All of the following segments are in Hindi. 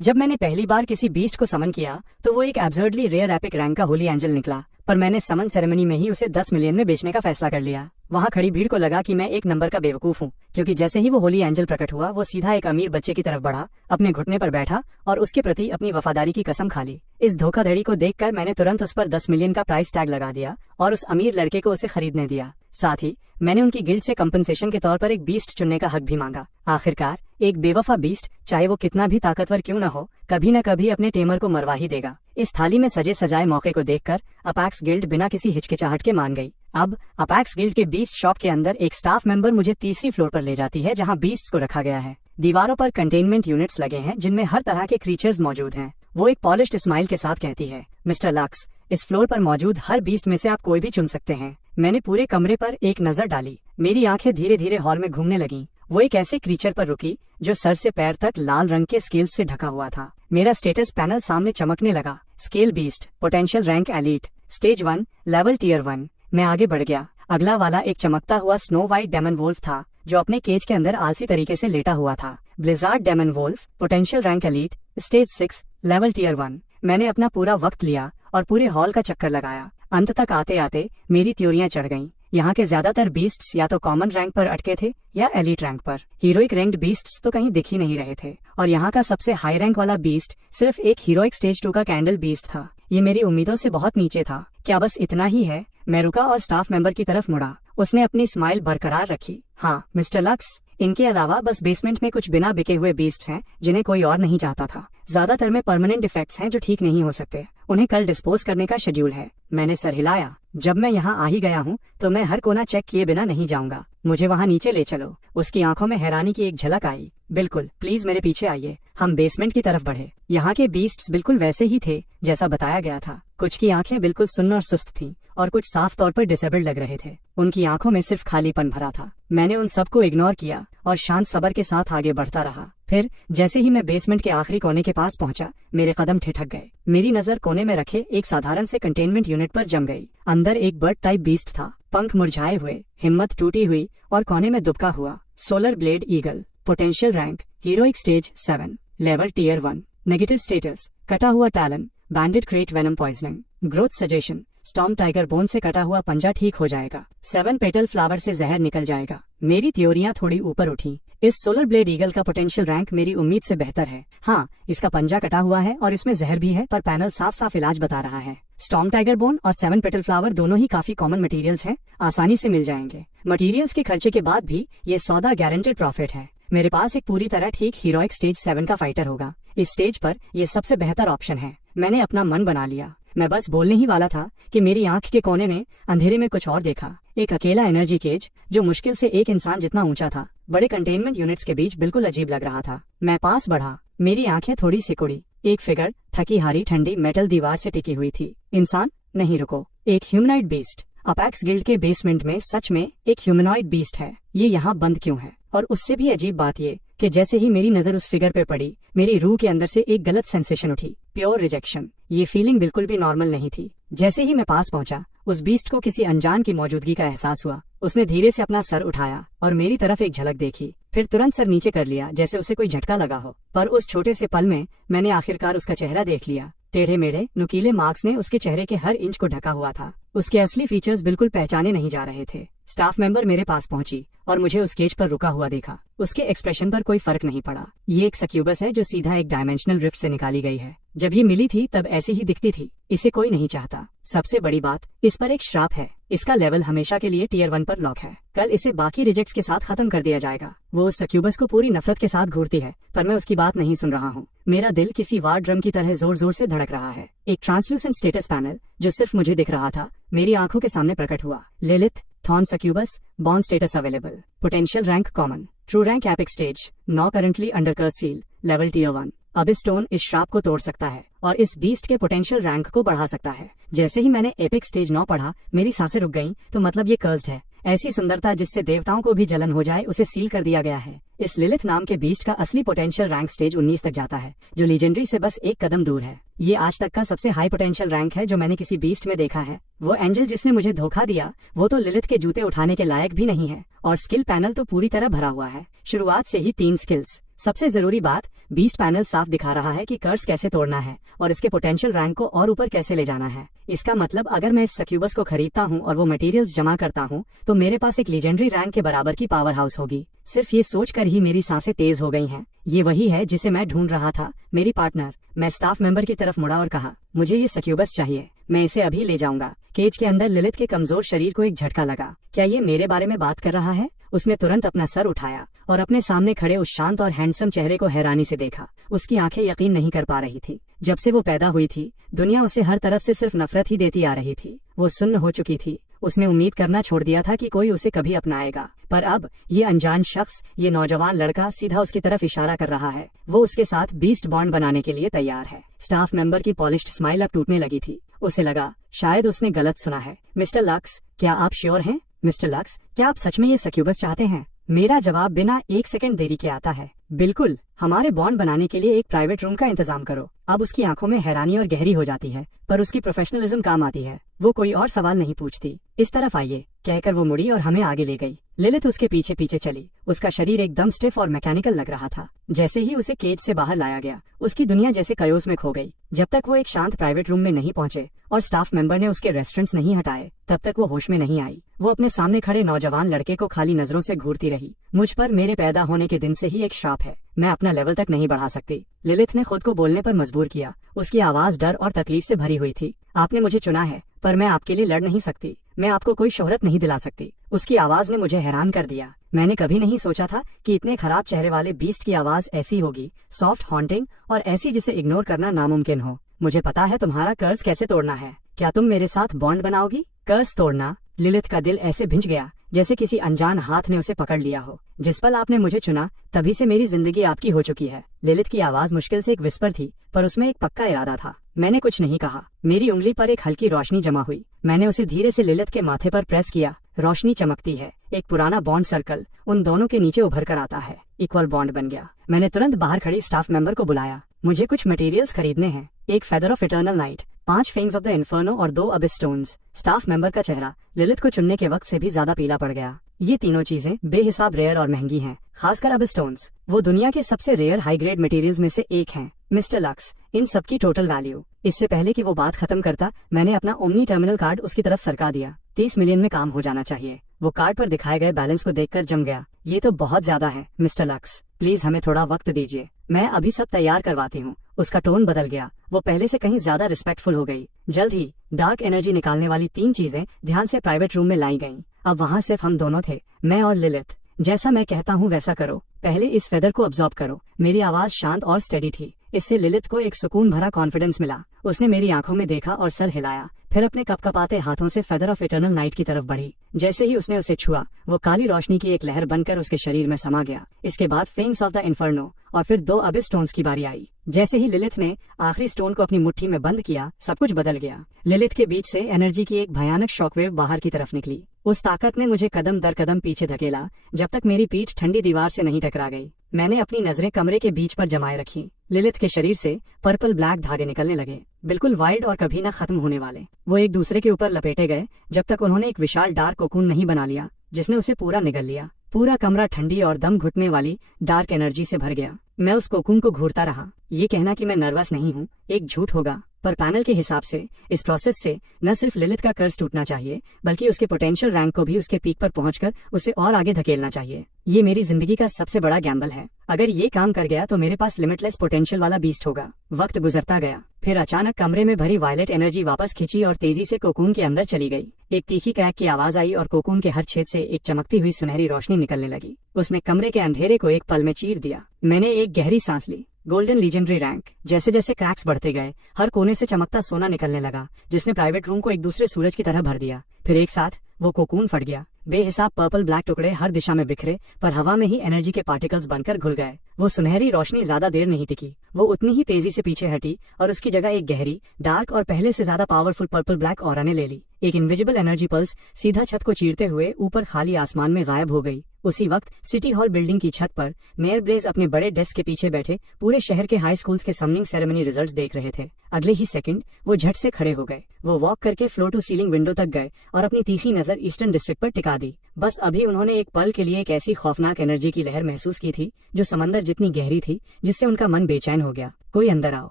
जब मैंने पहली बार किसी बीस्ट को समन किया तो वो एक एब्सर्डली रेयर एपिक रैंक का होली एंजल निकला, पर मैंने समन सेरेमनी में ही उसे 10 मिलियन में बेचने का फैसला कर लिया। वहां खड़ी भीड़ को लगा कि मैं एक नंबर का बेवकूफ हूं, क्योंकि जैसे ही वो होली एंजल प्रकट हुआ वो सीधा एक अमीर बच्चे की तरफ बढ़ा, अपने घुटने पर बैठा और उसके प्रति अपनी वफादारी की कसम खा ली। इस धोखाधड़ी को देखकर मैंने तुरंत उस पर 10 मिलियन का प्राइस टैग लगा दिया और उस अमीर लड़के को उसे खरीदने दिया। साथ ही मैंने उनकी गिल्ड से कंपनसेशन के तौर पर एक बीस्ट चुनने का हक भी मांगा। आखिरकार एक बेवफा बीस्ट, चाहे वो कितना भी ताकतवर क्यों न हो, कभी न कभी अपने टेमर को मरवा ही देगा। इस थाली में सजे सजाए मौके को देखकर अपैक्स गिल्ड बिना किसी हिचकिचाहट के मान गई। अब अपैक्स गिल्ड के बीस्ट शॉप के अंदर एक स्टाफ मेंबर मुझे तीसरी फ्लोर पर ले जाती है, जहां बीस्ट्स को रखा गया है। दीवारों पर कंटेनमेंट यूनिट्स लगे हैं जिनमें हर तरह के क्रीचर्स मौजूद हैं। वो एक पॉलिश्ड स्माइल के साथ कहती है, मिस्टर लक्स, इस फ्लोर पर मौजूद हर बीस्ट में से आप कोई भी चुन सकते हैं। मैंने पूरे कमरे पर एक नजर डाली। मेरी आंखें धीरे धीरे हॉल में घूमने लगीं। वो एक ऐसे क्रीचर पर रुकी जो सर से पैर तक लाल रंग के स्केल्स से ढका हुआ था। मेरा स्टेटस पैनल सामने चमकने लगा। Scale beast, potential rank elite, stage 1, level tier 1। मैं आगे बढ़ गया। अगला वाला एक चमकता हुआ स्नो वाइट डेमन वोल्फ था, जो अपने केज के अंदर आलसी तरीके से लेटा हुआ था। Blizzard demon wolf, potential rank elite, stage 6, level tier 1। मैंने अपना पूरा वक्त लिया और पूरे हॉल का चक्कर लगाया। अंत तक आते आते मेरी त्योरियां चढ़ गईं। यहाँ के ज्यादातर बीस्ट्स या तो कॉमन रैंक पर अटके थे या एलीट रैंक पर। हीरोइक रैंक्ड बीस्ट्स तो कहीं दिख ही नहीं रहे थे, और यहाँ का सबसे हाई रैंक वाला बीस्ट सिर्फ एक हीरोइक स्टेज 2 का कैंडल बीस्ट था। ये मेरी उम्मीदों से बहुत नीचे था। क्या बस इतना ही है? मैं रुका और स्टाफ मेंबर की तरफ मुड़ा। उसने अपनी स्माइल बरकरार रखी। हाँ मिस्टर लक्स, इनके अलावा बस बेसमेंट में कुछ बिना बिके हुए बीस्ट्स हैं जिन्हें कोई और नहीं चाहता था। ज्यादातर में परमानेंट डिफेक्ट्स हैं जो ठीक नहीं हो सकते। उन्हें कल डिस्पोज करने का शेड्यूल है। मैंने सर हिलाया। जब मैं यहाँ आ ही गया हूँ तो मैं हर कोना चेक किए बिना नहीं जाऊंगा। मुझे वहाँ नीचे ले चलो। उसकी आंखों में हैरानी की एक झलक आई। बिल्कुल, प्लीज मेरे पीछे आइए। हम बेसमेंट की तरफ बढ़े। यहाँ के बीस्ट्स बिल्कुल वैसे ही थे जैसा बताया गया था। कुछ की आंखें बिल्कुल सुन्न और सुस्त थीं और कुछ साफ तौर पर डिसेबल्ड लग रहे थे। उनकी आंखों में सिर्फ खालीपन भरा था। मैंने उन सबको इग्नोर किया और शांत सब्र के साथ आगे बढ़ता रहा। फिर जैसे ही मैं बेसमेंट के आखिरी कोने के पास पहुंचा, मेरे कदम ठिठक गए। मेरी नजर कोने में रखे एक साधारण से कंटेनमेंट यूनिट पर जम गई। अंदर एक बर्ड टाइप बीस्ट था, पंख मुरझाए हुए, हिम्मत टूटी हुई और कोने में दुबका हुआ। Solar blade eagle, potential rank heroic stage 7, level tier 1, negative status, कटा हुआ talon, banded krait venom poisoning, growth suggestion, storm tiger bone से कटा हुआ पंजा ठीक हो जाएगा, 7 पेटल फ्लावर से जहर निकल जाएगा। मेरी थ्योरियां थोड़ी ऊपर उठी। इस सोलर ब्लेड ईगल का पोटेंशियल रैंक मेरी उम्मीद से बेहतर है। हाँ, इसका पंजा कटा हुआ है और इसमें जहर भी है, पर पैनल साफ साफ इलाज बता रहा है। स्टॉर्म टाइगर बोन और 7 पेटल फ्लावर दोनों ही काफी कॉमन मटेरियल्स हैं, आसानी से मिल जाएंगे। मटेरियल्स के खर्चे के बाद भी ये सौदा गारंटेड प्रॉफिट है। मेरे पास एक पूरी तरह ठीक हीरोइक स्टेज 7 का फाइटर होगा। इस स्टेज पर यह सबसे बेहतर ऑप्शन है। मैंने अपना मन बना लिया। मैं बस बोलने ही वाला था कि मेरी आंख के कोने ने अंधेरे में कुछ और देखा। एक अकेला एनर्जी केज जो मुश्किल से एक इंसान जितना ऊंचा था, बड़े कंटेनमेंट यूनिट्स के बीच बिल्कुल अजीब लग रहा था। मैं पास बढ़ा। मेरी आंखें थोड़ी सिकुड़ी। एक फिगर थकी हारी ठंडी मेटल दीवार से टिकी हुई थी। इंसान नहीं, रुको, एक ह्यूमनॉइड बीस्ट। अपैक्स गिल्ड के बेसमेंट में सच में एक ह्यूमनॉइड बीस्ट है। ये यहाँ बंद क्यों है? और उससे भी अजीब बात ये कि जैसे ही मेरी नजर उस फिगर पे पड़ी, मेरी रूह के अंदर से एक गलत सेंसेशन उठी, प्योर रिजेक्शन। ये फीलिंग बिल्कुल भी नॉर्मल नहीं थी। जैसे ही मैं पास पहुंचा, उस बीस्ट को किसी अनजान की मौजूदगी का एहसास हुआ। उसने धीरे से अपना सर उठाया और मेरी तरफ एक झलक देखी, फिर तुरंत सर नीचे कर लिया जैसे उसे कोई झटका लगा हो। पर उस छोटे से पल में मैंने आखिरकार उसका चेहरा देख लिया। टेढ़े मेढ़े नुकीले मार्क्स ने उसके चेहरे के हर इंच को ढका हुआ था। उसके असली फीचर्स बिल्कुल पहचाने नहीं जा रहे थे। स्टाफ मेंबर मेरे पास पहुंची और मुझे उस केज पर रुका हुआ देखा। उसके एक्सप्रेशन पर कोई फर्क नहीं पड़ा। ये एक सक्यूबस है जो सीधा एक डायमेंशनल रिफ्ट से निकाली गई है। जब ये मिली थी तब ऐसी ही दिखती थी। इसे कोई नहीं चाहता। सबसे बड़ी बात, इस पर एक श्राप है। इसका लेवल हमेशा के लिए टियर 1 पर लॉक है। कल इसे बाकी रिजेक्ट्स के साथ खत्म कर दिया जाएगा। वो उस सक्यूबस को पूरी नफरत के साथ घूरती है, पर मैं उसकी बात नहीं सुन रहा हूँ। मेरा दिल किसी वार ड्रम की तरह जोर जोर से धड़क रहा है। एक ट्रांसल्यूसेंट स्टेटस पैनल जो सिर्फ मुझे दिख रहा था, मेरी आंखों के सामने प्रकट हुआ। Lilith, thorn succubus, bond status available, potential rank common, true rank epic stage, no currently under curse seal, level tier 1। अब इस स्टोन इस श्राप को तोड़ सकता है और इस बीस्ट के पोटेंशियल रैंक को बढ़ा सकता है। जैसे ही मैंने एपिक स्टेज 9 पढ़ा, मेरी सांसें रुक गईं। तो मतलब ये कर्स्ड है। ऐसी सुंदरता जिससे देवताओं को भी जलन हो जाए, उसे सील कर दिया गया है। इस लिलिथ नाम के बीस्ट का असली पोटेंशियल रैंक स्टेज 19 तक जाता है, जो लीजेंडरी से बस एक कदम दूर है। ये आज तक का सबसे हाई पोटेंशियल रैंक है जो मैंने किसी बीस्ट में देखा है। वो एंजल जिसने मुझे धोखा दिया, वो तो लिलिथ के जूते उठाने के लायक भी नहीं है। और स्किल पैनल तो पूरी तरह भरा हुआ है। शुरुआत से ही 3 स्किल्स। सबसे जरूरी बात, बीस्ट पैनल साफ दिखा रहा है कि कर्स कैसे तोड़ना है और इसके पोटेंशियल रैंक को और ऊपर कैसे ले जाना है। इसका मतलब अगर मैं इस सक्यूबस को खरीदता हूँ और वो मटेरियल्स जमा करता हूँ तो मेरे पास एक लीजेंडरी रैंक के बराबर की पावर हाउस होगी। सिर्फ ये सोचकर ही मेरी सांसें तेज हो गई हैं। ये वही है जिसे मैं ढूंढ रहा था, मेरी पार्टनर। मैं स्टाफ मेंबर की तरफ मुड़ा और कहा, मुझे ये सक्यूबस चाहिए, मैं इसे अभी ले जाऊंगा। केज के अंदर लिलिथ के कमजोर शरीर को एक झटका लगा। क्या ये मेरे बारे में बात कर रहा है? उसने तुरंत अपना सर उठाया और अपने सामने खड़े उस शांत और हैंडसम चेहरे को हैरानी से देखा। उसकी आंखें यकीन नहीं कर पा रही थी। जब से वो पैदा हुई थी दुनिया उसे हर तरफ से सिर्फ नफरत ही देती आ रही थी। वो सुन्न हो चुकी थी। उसने उम्मीद करना छोड़ दिया था कि कोई उसे कभी अपनाएगा, पर अब ये अनजान शख्स, ये नौजवान लड़का सीधा उसकी तरफ इशारा कर रहा है। वो उसके साथ बीस्ट बॉन्ड बनाने के लिए तैयार है। स्टाफ मेंबर की पॉलिश्ड स्माइल अब टूटने लगी थी। उसे लगा शायद उसने गलत सुना है। मिस्टर लक्स, क्या आप श्योर हैं? मिस्टर लक्स, क्या आप सच में ये सक्यूबस चाहते हैं? मेरा जवाब बिना एक सेकंड देरी के आता है। बिल्कुल, हमारे बॉन्ड बनाने के लिए एक प्राइवेट रूम का इंतजाम करो। अब उसकी आंखों में हैरानी और गहरी हो जाती है, पर उसकी प्रोफेशनलिज्म काम आती है। वो कोई और सवाल नहीं पूछती। इस तरफ आइए, कहकर वो मुड़ी और हमें आगे ले गई। लिलिथ उसके पीछे पीछे चली। उसका शरीर एकदम स्टिफ और मैकेनिकल लग रहा था। जैसे ही उसे केज से बाहर लाया गया, उसकी दुनिया जैसे कयोस में खो गई। जब तक वो एक शांत प्राइवेट रूम में नहीं पहुंचे और स्टाफ मेंबर ने उसके रेस्टोरेंट्स नहीं हटाए, तब तक वो होश में नहीं आई। वो अपने सामने खड़े नौजवान लड़के को खाली नजरों से घूरती रही। मुझ पर मेरे पैदा होने के दिन से ही एक श्राप है, मैं अपना लेवल तक नहीं बढ़ा सकती। लिलिथ ने खुद को बोलने पर मजबूर किया। उसकी आवाज डर और तकलीफ से भरी हुई थी। आपने मुझे चुना है, पर मैं आपके लिए लड़ नहीं सकती। मैं आपको कोई शोहरत नहीं दिला सकती। उसकी आवाज ने मुझे हैरान कर दिया। मैंने कभी नहीं सोचा था कि इतने खराब चेहरे वाले बीस्ट की आवाज ऐसी होगी, सॉफ्ट, हॉन्टिंग और ऐसी जिसे इग्नोर करना नामुमकिन हो। मुझे पता है तुम्हारा कर्ज कैसे तोड़ना है। क्या तुम मेरे साथ बॉन्ड बनाओगी? कर्ज तोड़ना? लिलिथ का दिल ऐसे भिंच गया जैसे किसी अनजान हाथ ने उसे पकड़ लिया हो। जिस पल आपने मुझे चुना, तभी से मेरी जिंदगी आपकी हो चुकी है। लिलिथ की आवाज मुश्किल से एक विस्पर थी, पर उसमें एक पक्का इरादा था। मैंने कुछ नहीं कहा। मेरी उंगली पर एक हल्की रोशनी जमा हुई। मैंने उसे धीरे से लिलिथ के माथे पर प्रेस किया। रोशनी चमकती है। एक पुराना बॉन्ड सर्कल उन दोनों के नीचे उभर कर आता है। इक्वल बॉन्ड बन गया। मैंने तुरंत बाहर खड़ी स्टाफ मेंबर को बुलाया। मुझे कुछ मटेरियल्स खरीदने हैं। एक feather of eternal night, 5 fangs of the inferno और 2 अबिस स्टोन्स। स्टाफ मेंबर का चेहरा लिलिथ को चुनने के वक्त से भी ज्यादा पीला पड़ गया। ये तीनों चीजें बेहिसाब रेयर और महंगी हैं, खासकर अबिस स्टोन्स। वो दुनिया के सबसे रेयर हाई ग्रेड मटेरियल्स में से एक हैं। मिस्टर लक्स, इन सब की टोटल वैल्यू। इससे पहले कि वो बात खत्म करता, मैंने अपना ओमनी टर्मिनल कार्ड उसकी तरफ सरका दिया। 30 मिलियन में काम हो जाना चाहिए। वो कार्ड पर दिखाए गए बैलेंस को देखकर जम गया। ये तो बहुत ज्यादा है मिस्टर लक्स, प्लीज हमें थोड़ा वक्त दीजिए, मैं अभी सब तैयार करवाती हूँ। उसका टोन बदल गया। वो पहले से कहीं ज्यादा रिस्पेक्टफुल हो गई। जल्द ही डार्क एनर्जी निकालने वाली 3 चीजें ध्यान से प्राइवेट रूम में लाई गईं। अब वहाँ सिर्फ हम दोनों थे, मैं और लिलिथ। जैसा मैं कहता हूँ वैसा करो। पहले इस फेदर को अब्सॉर्ब करो। मेरी आवाज शांत और स्टेडी थी। इससे लिलिथ को एक सुकून भरा कॉन्फिडेंस मिला। उसने मेरी आंखों में देखा और सर हिलाया, फिर अपने कपकपाते हाथों से फेदर ऑफ इटर्नल नाइट की तरफ बढ़ी। जैसे ही उसने उसे छुआ, वो काली रोशनी की एक लहर बनकर उसके शरीर में समा गया। इसके बाद फेंग्स ऑफ द इन्फर्नो और फिर 2 अबिस स्टोन्स की बारी आई। जैसे ही लिलिथ ने आखिरी स्टोन को अपनी मुट्ठी में बंद किया, सब कुछ बदल गया। लिलिथ के बीच से एनर्जी की एक भयानक शॉकवेव बाहर की तरफ निकली। उस ताकत ने मुझे कदम दर कदम पीछे धकेला, जब तक मेरी पीठ ठंडी दीवार से नहीं टकरा गई। मैंने अपनी नजरें कमरे के बीच पर जमाए रखी। लिलिथ के शरीर से पर्पल ब्लैक धागे निकलने लगे, बिल्कुल वाइल्ड और कभी न खत्म होने वाले। वो एक दूसरे के ऊपर लपेटे गए जब तक उन्होंने एक विशाल डार्क कोकून नहीं बना लिया, जिसने उसे पूरा निगल लिया। पूरा कमरा ठंडी और दम घुटने वाली डार्क एनर्जी से भर गया। मैं उस कोकून को घूरता रहा। ये कहना कि मैं नर्वस नहीं हूँ एक झूठ होगा, पर पैनल के हिसाब से इस प्रोसेस से न सिर्फ लिलिथ का कर्ज टूटना चाहिए, बल्कि उसके पोटेंशियल रैंक को भी उसके पीक पर पहुंचकर उसे और आगे धकेलना चाहिए। ये मेरी जिंदगी का सबसे बड़ा गैम्बल है। अगर ये काम कर गया तो मेरे पास लिमिटलेस पोटेंशियल वाला बीस्ट होगा। वक्त गुजरता गया। फिर अचानक कमरे में भरी वायलेट एनर्जी वापस खींची और तेजी से कोकून के अंदर चली गई। एक तीखी क्रैक की आवाज आई और कोकून के हर छेद से एक चमकती हुई सुनहरी रोशनी निकलने लगी। उसने कमरे के अंधेरे को एक पल में चीर दिया। मैंने एक गहरी सांस ली। Golden legendary rank. जैसे जैसे क्रैक्स बढ़ते गए, हर कोने से चमकता सोना निकलने लगा, जिसने प्राइवेट रूम को एक दूसरे सूरज की तरह भर दिया। फिर एक साथ वो कोकून फट गया। बेहिसाब पर्पल ब्लैक टुकड़े हर दिशा में बिखरे, पर हवा में ही एनर्जी के पार्टिकल्स बनकर घुल गए। वो सुनहरी रोशनी ज्यादा देर नहीं टिकी। वो उतनी ही तेजी से पीछे हटी और उसकी जगह एक गहरी, डार्क और पहले से ज्यादा पावरफुल पर्पल ब्लैक ऑरा ने ले ली। एक इनविजिबल एनर्जी पल्स सीधा छत को चीरते हुए ऊपर खाली आसमान में गायब हो गई। उसी वक्त सिटी हॉल बिल्डिंग की छत पर मेयर ब्लेज अपने बड़े डेस्क के पीछे बैठे पूरे शहर के हाई स्कूल्स के समनिंग सेरेमनी रिजल्ट्स देख रहे थे। अगले ही सेकंड वो झट से खड़े हो गए। वो वॉक करके फ्लोर टू सीलिंग विंडो तक गए और अपनी तीखी नजर ईस्टर्न डिस्ट्रिक्ट पर टिका दी। बस अभी उन्होंने एक पल के लिए एक ऐसी खौफनाक एनर्जी की लहर महसूस की थी जो समंदर जितनी गहरी थी, जिससे उनका मन बेचैन हो गया। कोई अंदर आओ।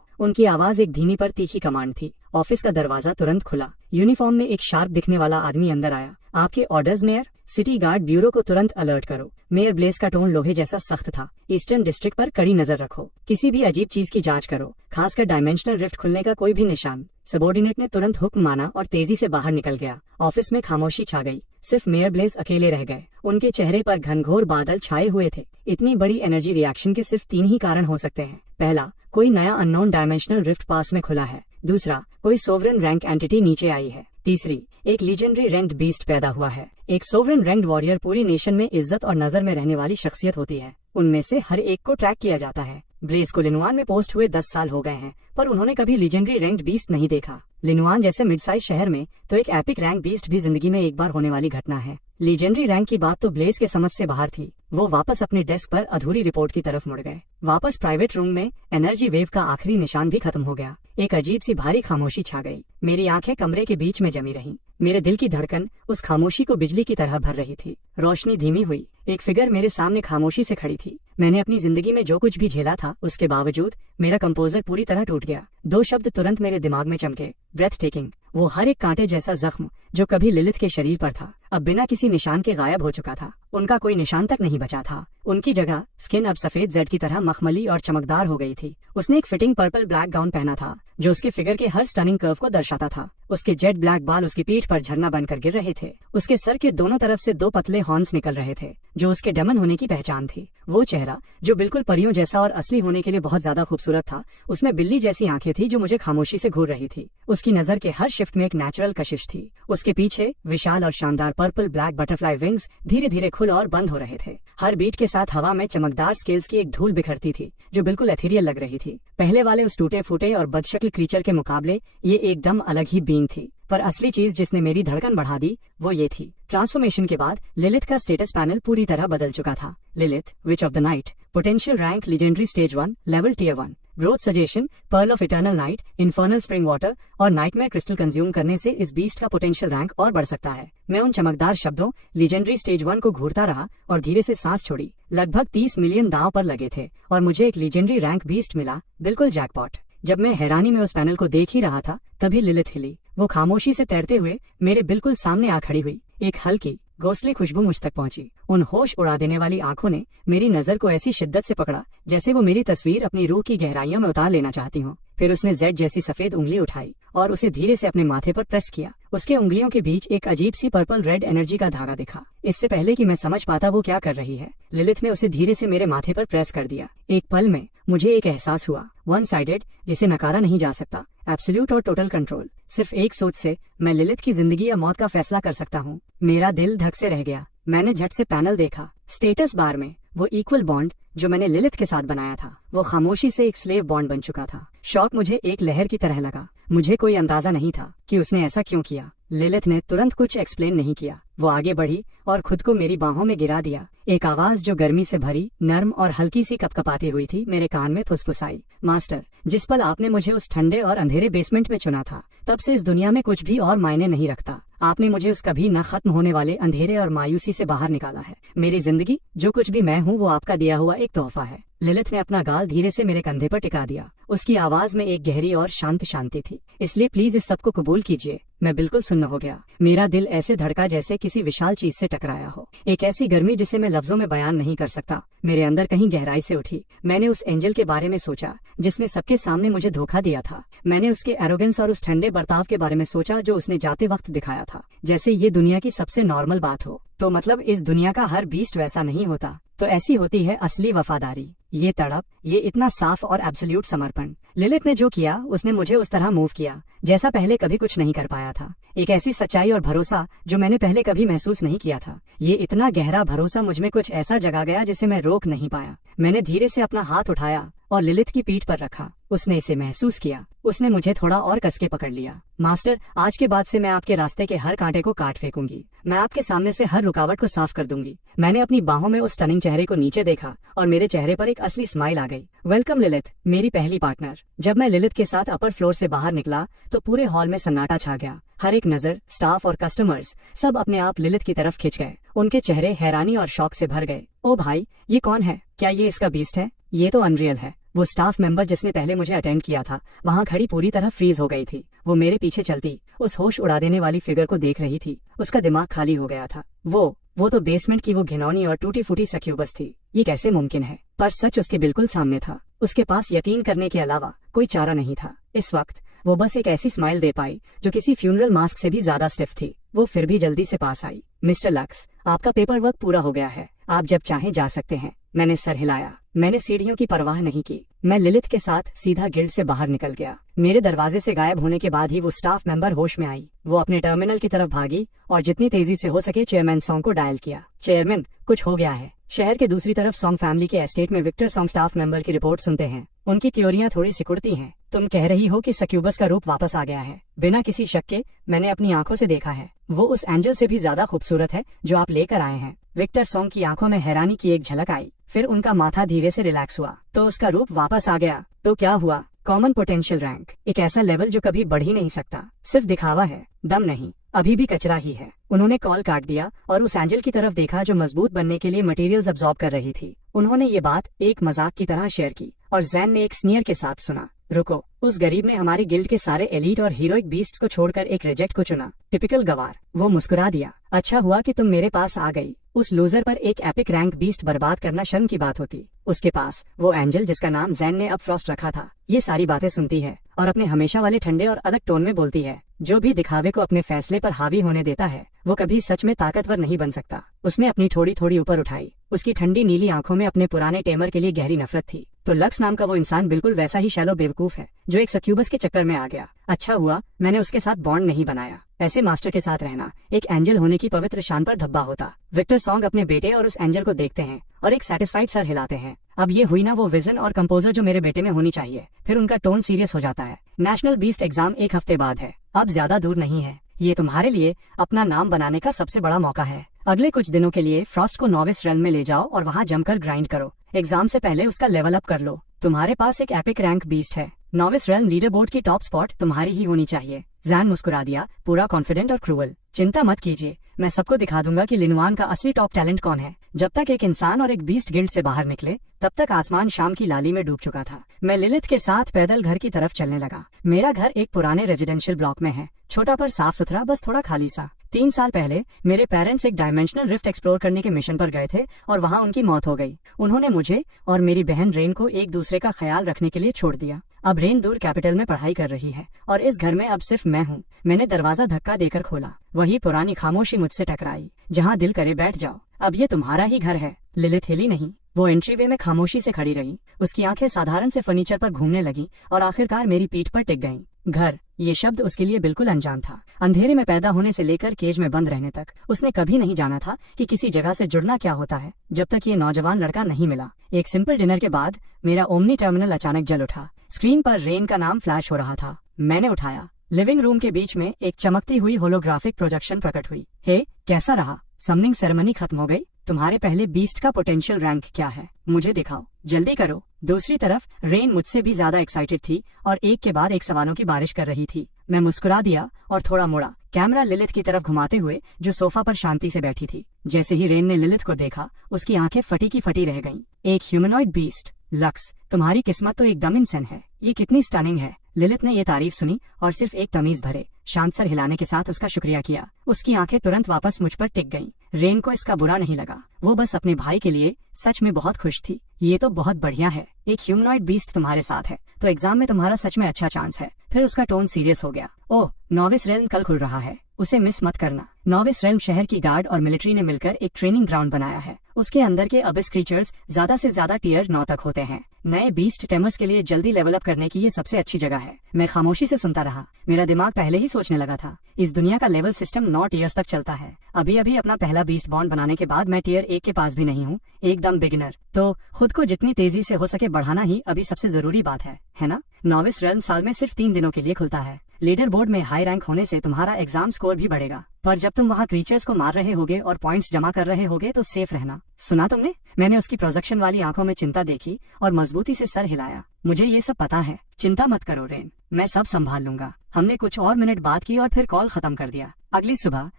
उनकी आवाज एक धीमी पर तीखी कमांड थी। ऑफिस का दरवाजा तुरंत खुला। यूनिफॉर्म में एक शार्प दिखने वाला आदमी अंदर आया। आपके orders mayor? City guard bureau को तुरंत अलर्ट करो। मेयर ब्लेस का टोन लोहे जैसा सख्त था। ईस्टर्न डिस्ट्रिक्ट पर कड़ी नजर रखो। किसी भी अजीब चीज की जांच करो, खासकर डायमेंशनल रिफ्ट खुलने का कोई भी निशान। सबॉर्डिनेट ने तुरंत हुक्म माना और तेजी से बाहर निकल गया। ऑफिस में खामोशी छा गई। सिर्फ मेयर ब्लेस अकेले रह गए। उनके चेहरे पर घनघोर बादल छाए हुए थे। इतनी बड़ी एनर्जी रिएक्शन के सिर्फ 3 ही कारण हो सकते हैं। पहला, कोई नया अननोन डायमेंशनल रिफ्ट पास में खुला है। दूसरा, कोई सोवरेन रैंक एंटिटी नीचे आई है। तीसरी, एक लीजेंडरी रैंक्ड बीस्ट पैदा हुआ है। एक सोवरेन रैंक्ड वॉरियर पूरी नेशन में इज्जत और नजर में रहने वाली शख्सियत होती है। उनमें से हर एक को ट्रैक किया जाता है। ब्लेस को लिनुआन में पोस्ट हुए 10 साल हो गए हैं, पर उन्होंने कभी लीजेंडरी रैंक्ड बीस्ट नहीं देखा। लिनुआन जैसे मिड साइज शहर में तो एक एपिक रैंक बीस्ट भी जिंदगी में एक बार होने वाली घटना है। लीजेंडरी रैंक की बात तो ब्लेस के समझ से बाहर थी। वो वापस अपने डेस्क पर अधूरी रिपोर्ट की तरफ मुड़ गए। वापस प्राइवेट रूम में एनर्जी वेव का आखिरी निशान भी खत्म हो गया। एक अजीब सी भारी खामोशी छा गई। मेरी आंखें कमरे के बीच में जमी रहीं। मेरे दिल की धड़कन उस खामोशी को बिजली की तरह भर रही थी। रोशनी धीमी हुई। एक फिगर मेरे सामने खामोशी से खड़ी थी। मैंने अपनी जिंदगी में जो कुछ भी झेला था, उसके बावजूद मेरा कंपोजर पूरी तरह टूट गया। 2 शब्द तुरंत मेरे दिमाग में चमके, ब्रेथ टेकिंग। वो हर एक कांटे जैसा जख्म जो कभी लिलिथ के शरीर पर था, अब बिना किसी निशान के गायब हो चुका था। उनका कोई निशान तक नहीं बचा था। उनकी जगह स्किन अब सफेद जेड की तरह मखमली और चमकदार हो गई थी। उसने एक फिटिंग पर्पल ब्लैक गाउन पहना था जो उसके फिगर के हर स्टनिंग कर्व को दर्शाता था। उसके जेट ब्लैक बाल उसकी पीठ पर झरना बनकर गिर रहे थे। उसके सर के दोनों तरफ से 2 पतले हॉर्न्स निकल रहे थे जो उसके डेमन होने की पहचान थी। वो चेहरा जो बिल्कुल परियों जैसा और असली होने के लिए बहुत ज्यादा खूबसूरत था, उसमें बिल्ली जैसी आंखें थी जो मुझे खामोशी से घूर रही थी। उसकी नजर के हर शिफ्ट में एक नेचुरल कशिश थी। उसके पीछे विशाल और शानदार पर्पल ब्लैक बटरफ्लाई विंग्स धीरे धीरे खुल और बंद हो रहे थे। हर बीट के साथ हवा में चमकदार स्केल्स की एक धूल बिखरती थी जो बिल्कुल एथेरियल लग रही थी। पहले वाले उस टूटे फूटे और बदशक्ल क्रीचर के मुकाबले ये एकदम अलग ही बीइंग थी। पर असली चीज जिसने मेरी धड़कन बढ़ा दी वो ये थी। ट्रांसफॉर्मेशन के बाद लिलिथ का स्टेटस पैनल पूरी तरह बदल चुका था। Lilith, witch of the night, potential rank legendary stage 1, level tier 1, growth suggestion, pearl of eternal night, infernal spring water और नाइटमेयर क्रिस्टल कंज्यूम करने से इस बीस्ट का पोटेंशियल रैंक और बढ़ सकता है। मैं उन चमकदार शब्दों लीजेंडरी स्टेज 1 को घूरता रहा और धीरे से सांस छोड़ी। लगभग 30 मिलियन दांव पर लगे थे और मुझे एक लीजेंडरी रैंक बीस्ट मिला। बिल्कुल जैकपॉट। जब मैं हैरानी में उस पैनल को देख ही रहा था, तभी लिलिथ हिली। वो खामोशी से तैरते हुए मेरे बिल्कुल सामने आ खड़ी हुई। एक हल्की घोंसले खुशबू मुझ तक पहुंची। उन होश उड़ा देने वाली आंखों ने मेरी नजर को ऐसी शिद्दत से पकड़ा जैसे वो मेरी तस्वीर अपनी रूह की गहराइयों में उतार लेना चाहती हूँ। फिर उसने जेड जैसी सफेद उंगली उठाई और उसे धीरे से अपने माथे पर प्रेस किया। उसके उंगलियों के बीच एक अजीब सी पर्पल रेड एनर्जी का धागा दिखा। इससे पहले कि मैं समझ पाता वो क्या कर रही है, लिलिथ ने उसे धीरे से मेरे माथे पर प्रेस कर दिया। एक पल में मुझे एक एहसास हुआ, वन साइडेड, जिसे नकारा नहीं जा सकता, एब्सोल्यूट और टोटल कंट्रोल। सिर्फ एक सोच से मैं लिलिथ की जिंदगी या मौत का फैसला कर सकता हूँ। मेरा दिल धक से रह गया। मैंने झट से पैनल देखा। स्टेटस बार में वो इक्वल बॉन्ड जो मैंने लिलिथ के साथ बनाया था, वो खामोशी से एक स्लेव बॉन्ड बन चुका था। शौक मुझे एक लहर की तरह लगा। मुझे कोई अंदाजा नहीं था कि उसने ऐसा क्यों किया। लिलिथ ने तुरंत कुछ एक्सप्लेन नहीं किया। वो आगे बढ़ी और खुद को मेरी बाहों में गिरा दिया। एक आवाज जो गर्मी से भरी, नर्म और हल्की सी कपकपाती हुई थी मेरे कान में फुसफुसाई, मास्टर, जिस पल आपने मुझे उस ठंडे और अंधेरे बेसमेंट में चुना था, तब से इस दुनिया में कुछ भी और मायने नहीं रखता। आपने मुझे उस कभी न खत्म होने वाले अंधेरे और मायूसी से बाहर निकाला है। मेरी जिंदगी, जो कुछ भी मैं हूँ, वो आपका दिया हुआ एक तोहफा है। लिलिथ ने अपना गाल धीरे से मेरे कंधे पर टिका दिया। उसकी आवाज में एक गहरी और शांत शांति थी। इसलिए प्लीज इस सब को कबूल कीजिए। मैं बिल्कुल सुन्न हो गया। मेरा दिल ऐसे धड़का जैसे किसी विशाल चीज से टकराया हो। एक ऐसी गर्मी जिसे मैं लफ्जों में बयान नहीं कर सकता मेरे अंदर कहीं गहराई से उठी। मैंने उस एंजल के बारे में सोचा जिसने सबके सामने मुझे धोखा दिया था। मैंने उसके एरोगेंस और उस ठंडे बर्ताव के बारे में सोचा जो उसने जाते वक्त दिखाया था, जैसे ये दुनिया की सबसे नॉर्मल बात हो। तो मतलब इस दुनिया का हर बीस्ट वैसा नहीं होता, तो ऐसी होती है असली वफादारी, ये तड़प, ये इतना साफ और एब्सोल्यूट समर्पण। लिलिथ ने जो किया, उसने मुझे उस तरह मूव किया जैसा पहले कभी कुछ नहीं कर पाया था। एक ऐसी सच्चाई और भरोसा जो मैंने पहले कभी महसूस नहीं किया था। ये इतना गहरा भरोसा मुझ में कुछ ऐसा जगा गया जिसे मैं रोक नहीं पाया। मैंने धीरे से अपना हाथ उठाया और लिलिथ की पीठ पर रखा। उसने इसे महसूस किया। उसने मुझे थोड़ा और कसके पकड़ लिया। मास्टर, आज के बाद से मैं आपके रास्ते के हर कांटे को काट फेंकूंगी। मैं आपके सामने से हर रुकावट को साफ कर दूंगी। मैंने अपनी बाहों में उस स्टनिंग चेहरे को नीचे देखा और मेरे चेहरे पर एक असली स्माइल आ गई। वेलकम लिलिथ, मेरी पहली पार्टनर। जब मैं लिलिथ के साथ अपर फ्लोर से बाहर निकला तो पूरे हॉल में सन्नाटा छा गया। हर एक नजर, स्टाफ और कस्टमर्स सब अपने आप लिलिथ की तरफ खिंच गए। उनके चेहरे हैरानी और शौक से भर गए। ओ भाई, ये कौन है? क्या ये इसका बीस्ट है? ये तो अनरियल है। वो स्टाफ मेंबर जिसने पहले मुझे अटेंड किया था वहाँ खड़ी पूरी तरह फ्रीज हो गई थी। वो मेरे पीछे चलती उस होश उड़ा देने वाली फिगर को देख रही थी। उसका दिमाग खाली हो गया था। वो तो बेसमेंट की वो घिनौनी और टूटी फूटी सक्यूबस थी। ये कैसे मुमकिन है? पर सच उसके बिल्कुल सामने था। उसके पास यकीन करने के अलावा कोई चारा नहीं था। इस वक्त वो बस एक ऐसी स्माइल दे पाई जो किसी फ्यूनरल मास्क से भी ज्यादा स्टिफ थी। वो फिर भी जल्दी से पास आई। मिस्टर लक्स, आपका पेपर वर्क पूरा हो गया है। आप जब चाहें जा सकते हैं। मैंने सर हिलाया। मैंने सीढ़ियों की परवाह नहीं की। मैं लिलिथ के साथ सीधा गिल्ड से बाहर निकल गया। मेरे दरवाजे से गायब होने के बाद ही वो स्टाफ मेंबर होश में आई। वो अपने टर्मिनल की तरफ भागी और जितनी तेजी से हो सके चेयरमैन सॉन्ग को डायल किया। चेयरमैन, कुछ हो गया है। शहर के दूसरी तरफ सॉन्ग फैमिली के एस्टेट में विक्टर सॉन्ग स्टाफ मेंबर की रिपोर्ट सुनते हैं। उनकी थ्योरियां थोड़ी सिकुड़ती हैं। तुम कह रही हो कि सक्यूबस का रूप वापस आ गया है? बिना किसी शक के मैंने अपनी आंखों से देखा है। वो उस एंजल से भी ज्यादा खूबसूरत है जो आप लेकर आए हैं। विक्टर सॉन्ग की आंखों में हैरानी की एक झलक आई। फिर उनका माथा धीरे से रिलैक्स हुआ। तो उसका रूप वापस आ गया? तो क्या हुआ? कॉमन पोटेंशियल रैंक, एक ऐसा लेवल जो कभी बढ़ ही नहीं सकता। सिर्फ दिखावा है, दम नहीं। अभी भी कचरा ही है। उन्होंने कॉल काट दिया और उस एंजल की तरफ देखा जो मजबूत बनने के लिए मटेरियल्स अब्सॉर्ब कर रही थी। उन्होंने ये बात एक मजाक की तरह शेयर की और जैन ने एक स्नीयर के साथ सुना। रुको, उस गरीब ने हमारी गिल्ड के सारे एलीट और हीरोइक बीस्ट्स को छोड़कर एक रिजेक्ट को चुना। टिपिकल गवार। वो मुस्कुरा दिया। अच्छा हुआ कि तुम मेरे पास आ गई। उस लूजर पर एक एपिक रैंक बीस्ट बर्बाद करना शर्म की बात होती। उसके पास वो एंजल जिसका नाम जैन ने अब फ्रॉस्ट रखा था, ये सारी बातें सुनती है और अपने हमेशा वाले ठंडे और अलग टोन में बोलती है। जो भी दिखावे को अपने फैसले पर हावी होने देता है वो कभी सच में ताकतवर नहीं बन सकता। उसने अपनी थोड़ी थोड़ी ऊपर उठाई। उसकी ठंडी नीली आंखों में अपने पुराने टेमर के लिए गहरी नफरत थी। तो लक्स नाम का वो इंसान बिल्कुल वैसा ही शैलो बेवकूफ है जो एक सक्यूबस के चक्कर में आ गया। अच्छा हुआ मैंने उसके साथ बॉन्ड नहीं बनाया। ऐसे मास्टर के साथ रहना एक एंजल होने की पवित्र शान पर धब्बा होता। विक्टर सॉन्ग अपने बेटे और उस एंजल को देखते हैं और एक सेटिस्फाइड सर हिलाते हैं। अब ये हुई ना वो विजन और कंपोजर जो मेरे बेटे में होनी चाहिए। फिर उनका टोन सीरियस हो जाता है। नेशनल बीस्ट एग्जाम एक हफ्ते बाद है। अब ज्यादा दूर नहीं है। ये तुम्हारे लिए अपना नाम बनाने का सबसे बड़ा मौका है। अगले कुछ दिनों के लिए फ्रॉस्ट को नॉविस रेल्म में ले जाओ और वहाँ जमकर ग्राइंड करो। एग्जाम से पहले उसका लेवल अप कर लो। तुम्हारे पास एक एपिक रैंक बीस्ट है। नॉविस रेल्म लीडर बोर्ड की टॉप स्पॉट तुम्हारी ही होनी चाहिए। जैन मुस्कुरा दिया, पूरा कॉन्फिडेंट और क्रूअल। चिंता मत कीजिए, मैं सबको दिखा दूंगा कि लिनवान का असली टॉप टैलेंट कौन है। जब तक एक इंसान और एक बीस्ट गिल्ड से बाहर निकले तब तक आसमान शाम की लाली में डूब चुका था। मैं लिलिथ के साथ पैदल घर की तरफ चलने लगा। मेरा घर एक पुराने रेजिडेंशियल ब्लॉक में है, छोटा पर साफ सुथरा, बस थोड़ा खाली सा। 3 साल पहले मेरे पेरेंट्स एक डायमेंशनल रिफ्ट एक्सप्लोर करने के मिशन पर गए थे और वहाँ उनकी मौत हो गई। उन्होंने मुझे और मेरी बहन रेन को एक दूसरे का ख्याल रखने के लिए छोड़ दिया। अब रेन दूर कैपिटल में पढ़ाई कर रही है और इस घर में अब सिर्फ मैं हूँ। मैंने दरवाजा धक्का देकर खोला। वही पुरानी खामोशी मुझसे टकराई। जहाँ दिल करे बैठ जाओ, अब ये तुम्हारा ही घर है। लिलिथ हिली नहीं। वो एंट्रीवे में खामोशी से खड़ी रही। उसकी आंखें साधारण से फर्नीचर पर घूमने लगी और आखिरकार मेरी पीठ पर टिक गईं। घर, ये शब्द उसके लिए बिल्कुल अनजान था। अंधेरे में पैदा होने से लेकर केज में बंद रहने तक उसने कभी नहीं जाना था कि किसी जगह से जुड़ना क्या होता है, जब तक ये नौजवान लड़का नहीं मिला। एक सिंपल डिनर के बाद मेरा ओमनी टर्मिनल अचानक जल उठा। स्क्रीन पर रेन का नाम फ्लैश हो रहा था। मैंने उठाया। लिविंग रूम के बीच में एक चमकती हुई होलोग्राफिक प्रोजेक्शन प्रकट हुई। हे, कैसा रहा? समनिंग सेरेमनी खत्म हो गई। तुम्हारे पहले बीस्ट का पोटेंशियल रैंक क्या है? मुझे दिखाओ, जल्दी करो। दूसरी तरफ रेन मुझसे भी ज्यादा एक्साइटेड थी और एक के बाद एक सवालों की बारिश कर रही थी। मैं मुस्कुरा दिया और थोड़ा मुड़ा, कैमरा लिलिथ की तरफ घुमाते हुए जो सोफा पर शांति से बैठी थी। जैसे ही रेन ने लिलिथ को देखा उसकी आंखें फटी की फटी रह गईं। एक ह्यूमनॉइड बीस्ट। लक्स, तुम्हारी किस्मत तो एकदम इंसान है। ये कितनी स्टनिंग है। लिलिथ ने ये तारीफ सुनी और सिर्फ एक तमीज भरे शांत सर हिलाने के साथ उसका शुक्रिया किया। उसकी आंखें तुरंत वापस मुझ पर टिक गईं। रेन को इसका बुरा नहीं लगा। वो बस अपने भाई के लिए सच में बहुत खुश थी। ये तो बहुत बढ़िया है। एक ह्यूमनॉइड बीस्ट तुम्हारे साथ है तो एग्जाम में तुम्हारा सच में अच्छा चांस है। फिर उसका टोन सीरियस हो गया। ओह, नॉविस रेल्म कल खुल रहा है, उसे मिस मत करना। नॉविस रेल्म शहर की गार्ड और मिलिट्री ने मिलकर एक ट्रेनिंग ग्राउंड बनाया है। उसके अंदर के अबिस क्रीचर्स ज्यादा से ज्यादा टियर 9 तक होते हैं। नए बीस्ट टेमर्स के लिए जल्दी लेवल अप करने की ये सबसे अच्छी जगह है। मैं खामोशी से सुनता रहा। मेरा दिमाग पहले ही सोचने लगा था। इस दुनिया का लेवल सिस्टम 9 टीयर्स तक चलता है। अभी अभी अपना पहला बीस्ट बॉन्ड बनाने के बाद मैं टीयर 1 के पास भी नहीं हूँ, एकदम बिगिनर। तो खुद को जितनी तेजी से हो सके बढ़ाना ही अभी सबसे जरूरी बात है ना? नॉविस रेल्म साल में सिर्फ 3 दिनों के लिए खुलता है। लीडर बोर्ड में हाई रैंक होने से तुम्हारा एग्जाम स्कोर भी बढ़ेगा, पर जब तुम वहाँ क्रीचर्स को मार रहे होगे और पॉइंट्स जमा कर रहे होगे तो सेफ रहना। सुना तुमने? मैंने उसकी प्रोजेक्शन वाली आंखों में चिंता देखी और मजबूती से सर हिलाया। मुझे ये सब पता है, चिंता मत करो रेन, मैं सब संभाल लूंगा। हमने कुछ और मिनट बात की और फिर कॉल खत्म कर दिया। अगली सुबह